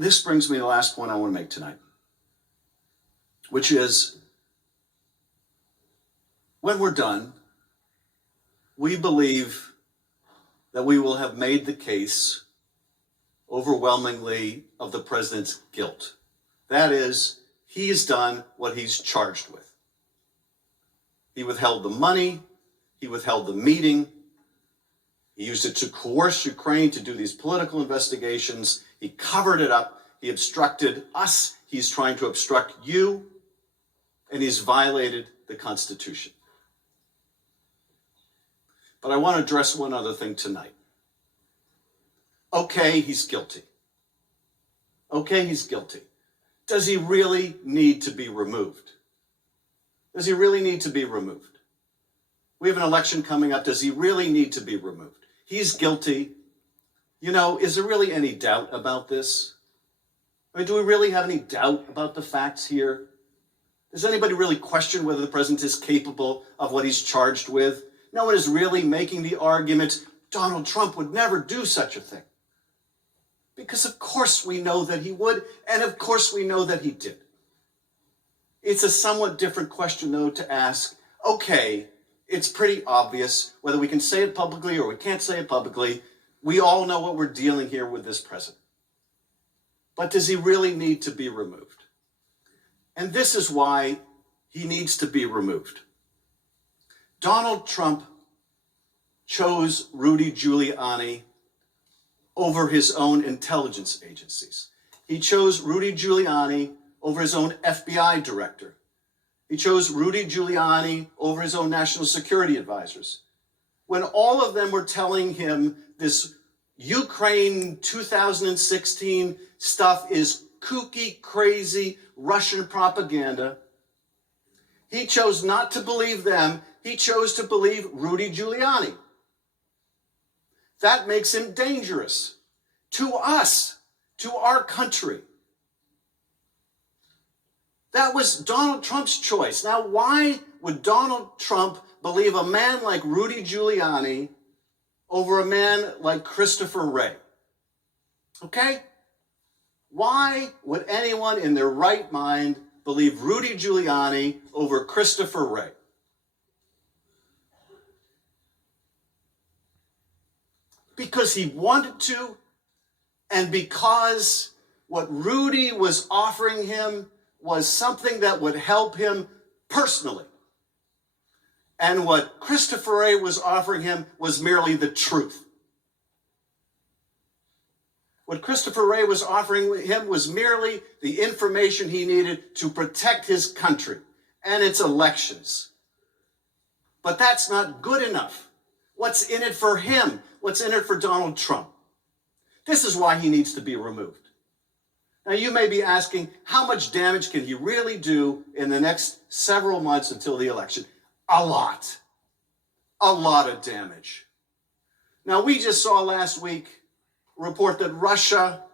this brings me to the last point I want to make tonight, which is when we're done, we believe that we will have made the case overwhelmingly of the president's guilt. That is, he's done what he's charged with. He withheld the money, he withheld the meeting, he used it to coerce Ukraine to do these political investigations, he covered it up, he obstructed us, he's trying to obstruct you, and he's violated the Constitution. But I want to address one other thing tonight. Okay, he's guilty. Okay, he's guilty. Does he really need to be removed? Does he really need to be removed? We have an election coming up. Does he really need to be removed? He's guilty. You know, is there really any doubt about this? I mean, do we really have any doubt about the facts here? Does anybody really question whether the president is capable of what he's charged with? No one is really making the argument Donald Trump would never do such a thing. Because of course we know that he would, and of course we know that he did. It's a somewhat different question, though, to ask, okay, it's pretty obvious, whether we can say it publicly or we can't say it publicly, we all know what we're dealing here with this president. But does he really need to be removed? And this is why he needs to be removed. Donald Trump chose Rudy Giuliani over his own intelligence agencies. He chose Rudy Giuliani over his own FBI director. He chose Rudy Giuliani over his own national security advisors. When all of them were telling him this Ukraine 2016 stuff is kooky, crazy Russian propaganda, he chose not to believe them. He chose to believe Rudy Giuliani. That makes him dangerous to us, to our country. That was Donald Trump's choice. Now, why would Donald Trump believe a man like Rudy Giuliani over a man like Christopher Wray? Okay? Why would anyone in their right mind believe Rudy Giuliani over Christopher Wray? Because he wanted to, and because what Rudy was offering him was something that would help him personally. And what Christopher Wray was offering him was merely the truth. What Christopher Wray was offering him was merely the information he needed to protect his country and its elections. But that's not good enough. What's in it for him? What's in it for Donald Trump? This is why he needs to be removed. Now, you may be asking, how much damage can he really do in the next several months until the election? A lot. A lot of damage. Now, we just saw last week a report that Russia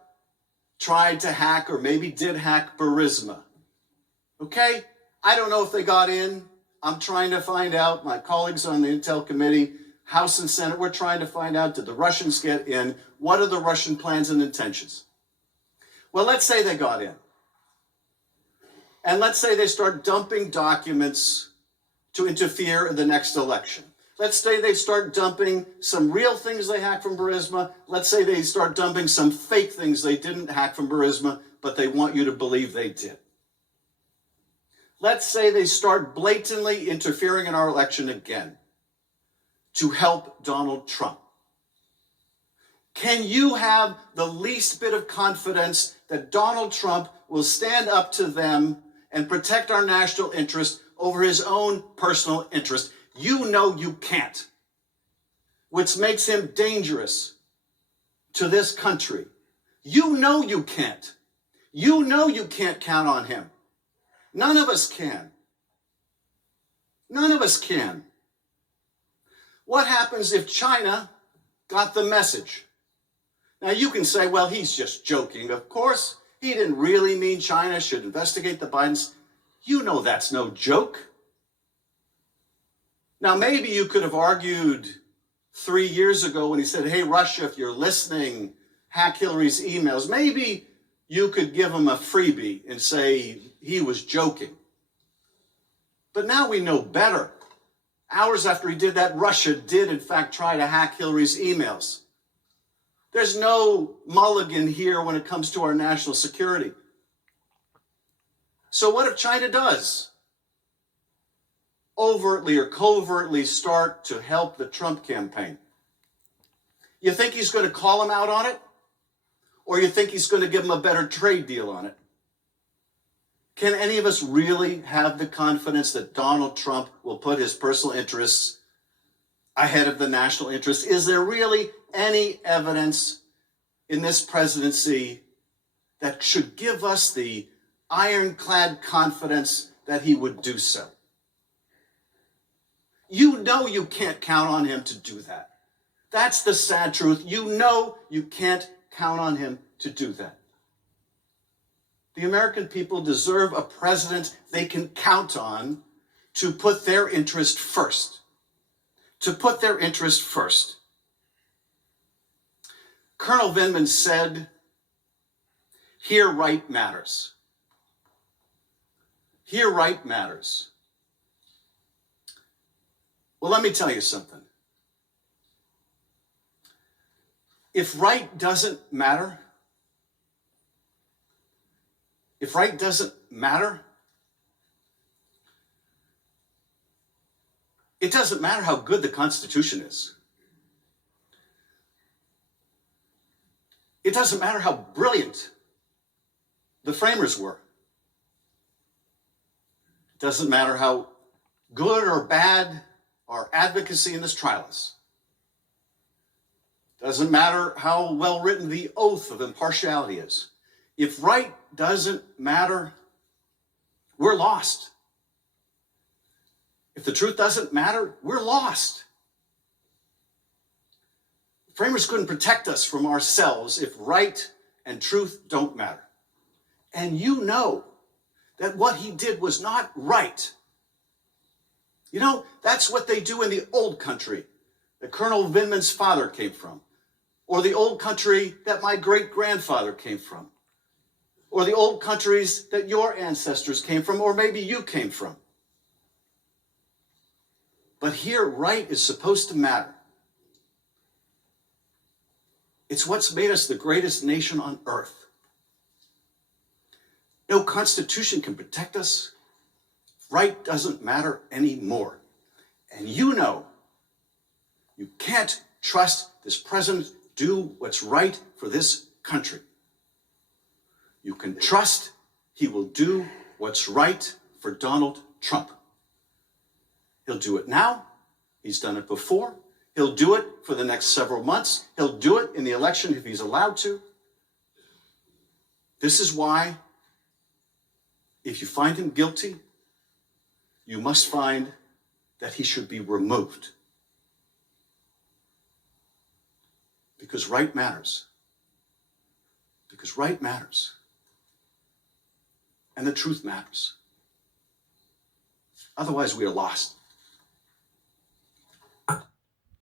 tried to hack, or maybe did hack, Burisma. Okay? I don't know if they got in. I'm trying to find out. My colleagues on the Intel Committee, House and Senate, we're trying to find out, did the Russians get in? What are the Russian plans and intentions? Well, let's say they got in. And let's say they start dumping documents to interfere in the next election. Let's say they start dumping some real things they hacked from Burisma. Let's say they start dumping some fake things they didn't hack from Burisma, but they want you to believe they did. Let's say they start blatantly interfering in our election again to help Donald Trump. Can you have the least bit of confidence that Donald Trump will stand up to them and protect our national interest over his own personal interest? You know you can't, which makes him dangerous to this country. You know you can't. You know you can't count on him. None of us can. None of us can. What happens if China got the message? Now, you can say, well, he's just joking. Of course, he didn't really mean China should investigate the Bidens. You know that's no joke. Now, maybe you could have argued 3 years ago when he said, hey, Russia, if you're listening, hack Hillary's emails. Maybe you could give him a freebie and say he was joking. But now we know better. Hours after he did that, Russia did in fact try to hack Hillary's emails. There's no mulligan here when it comes to our national security. So what if China does overtly or covertly start to help the Trump campaign? You think he's going to call him out on it? Or you think he's going to give him a better trade deal on it? Can any of us really have the confidence that Donald Trump will put his personal interests ahead of the national interest? Is there really any evidence in this presidency that should give us the ironclad confidence that he would do so? You know you can't count on him to do that. That's the sad truth. You know you can't count on him to do that. The American people deserve a president they can count on to put their interest first. To put their interest first. Colonel Vindman said, "Here right matters." Here right matters. Well, let me tell you something. If right doesn't matter, it doesn't matter how good the Constitution is. It doesn't matter how brilliant the framers were. It doesn't matter how good or bad our advocacy in this trial is. It doesn't matter how well written the oath of impartiality is. If right doesn't matter, we're lost. If the truth doesn't matter, we're lost. Framers couldn't protect us from ourselves if right and truth don't matter. And you know that what he did was not right. You know, that's what they do in the old country that Colonel Vindman's father came from, or the old country that my great-grandfather came from, or the old countries that your ancestors came from, or maybe you came from. But here, right is supposed to matter. It's what's made us the greatest nation on earth. No constitution can protect us. Right doesn't matter anymore. And you know you can't trust this president to do what's right for this country. You can trust he will do what's right for Donald Trump. He'll do it now. He's done it before. He'll do it for the next several months. He'll do it in the election if he's allowed to. This is why, if you find him guilty, you must find that he should be removed. Because right matters. Because right matters. And the truth matters. Otherwise, we are lost.